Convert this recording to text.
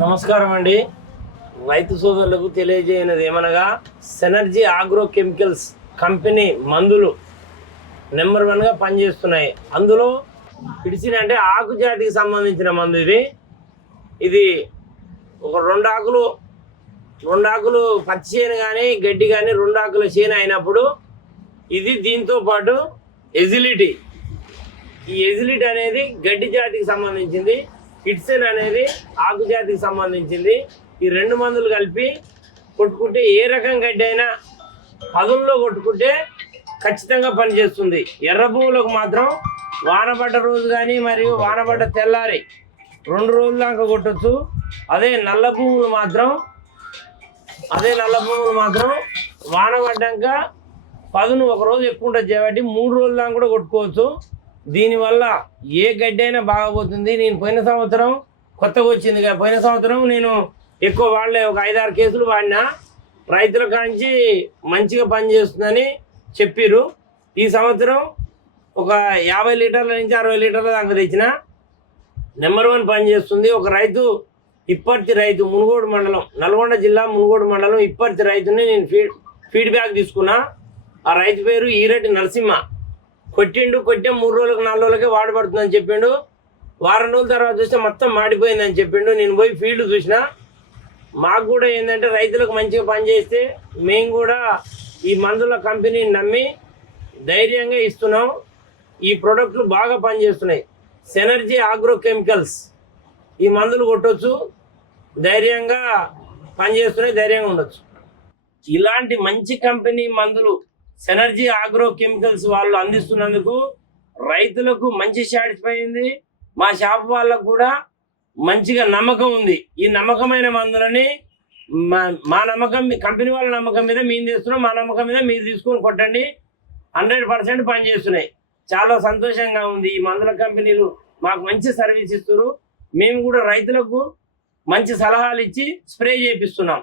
నమస్కారం అండి. రైతు సోదరులకు తెలియజేయనది ఏమనగా సెనర్జీ ఆగ్రో కెమికల్స్ కంపెనీ మందులు నెంబర్ 1గా పనిచేస్తున్నాయి. అందులో పిడిసిన్ అంటే ఆకు జాతికి సంబంధించిన మందు. ఇది ఒక రెండు ఆకులు పచ్చి చేను కానీ గడ్డి కానీ 2 ఆకుల చేను అయినప్పుడు ఇది దీంతో పాటు ఎజిలిటీ. ఈ ఎజిలిటీ అనేది గడ్డి జాతికి సంబంధించింది, కిట్సెన్ అనేది ఆకు జాతికి సంబంధించింది. ఈ 2 మందులు కలిపి కొట్టుకుంటే ఏ రకం గడ్డి అయినా పదుల్లో కొట్టుకుంటే ఖచ్చితంగా పనిచేస్తుంది. ఎర్ర భూములకు మాత్రం వానపడ్డ రోజు కానీ మరియు వానపడ్డ తెల్లారి 2 రోజుల దాకా కొట్టచ్చు. అదే నల్ల భూములు మాత్రం వాన పడ్డాక పదును ఒక రోజు ఎక్కువ ఉంటుంది కాబట్టి 3 రోజుల దాకా కూడా కొట్టుకోవచ్చు. దీనివల్ల ఏ గడ్డి అయినా బాగా పోతుంది. నేను పోయిన సంవత్సరం కొత్తగా వచ్చింది కదా, పోయిన సంవత్సరం నేను ఎక్కువ వాడలే, ఒక 5-6 కేసులు వాడినా. రైతుల కాంచి మంచిగా పనిచేస్తుందని చెప్పారు. ఈ సంవత్సరం ఒక 50 లీటర్ల నుంచి 60 లీటర్ల దాకా తెచ్చిన. నెంబర్ 1 పనిచేస్తుంది. ఒక రైతు ఇప్పర్తి రైతు మునుగోడు మండలం, నల్గొండ జిల్లా మునుగోడు మండలం ఇప్పర్తి రైతుని నేను ఫీడ్బ్యాక్ తీసుకున్నా. ఆ రైతు పేరు ఈరెడ్డి నరసింహ. కొట్టే 3 రోజులకు 4 రోజులకే వాడబడుతుందని చెప్పిండు. వారం రోజుల తర్వాత చూస్తే మొత్తం మాడిపోయిందని చెప్పిండు. నేను పోయి ఫీల్డ్ చూసిన. మాకు కూడా ఏంటంటే రైతులకు మంచిగా పనిచేస్తే మేము కూడా ఈ మందుల కంపెనీని నమ్మి ధైర్యంగా ఇస్తున్నాం. ఈ ప్రోడక్ట్లు బాగా పనిచేస్తున్నాయి. సెనర్జీ ఆగ్రో కెమికల్స్ ఈ మందులు కొట్టవచ్చు, ధైర్యంగా పనిచేస్తున్నాయి, ధైర్యంగా ఉండొచ్చు. ఇలాంటి మంచి కంపెనీ మందులు సెనర్జీ ఆగ్రో కెమికల్స్ వాళ్ళు అందిస్తున్నందుకు రైతులకు మంచి సాటిస్ఫై అయింది. మా షాప్ వాళ్ళకు కూడా మంచిగా నమ్మకం ఉంది. ఈ నమ్మకమైన మందులని మా నమ్మకం, కంపెనీ వాళ్ళ నమ్మకం మీద మేము తెస్తున్నాం, మా నమ్మకం మీద మీరు తీసుకొని కొట్టండి. 100% పనిచేస్తున్నాయి. చాలా సంతోషంగా ఉంది. ఈ మందుల కంపెనీలు మాకు మంచి సర్వీస్ ఇస్తున్నారు. మేము కూడా రైతులకు మంచి సలహాలు ఇచ్చి స్ప్రే చేపిస్తున్నాం.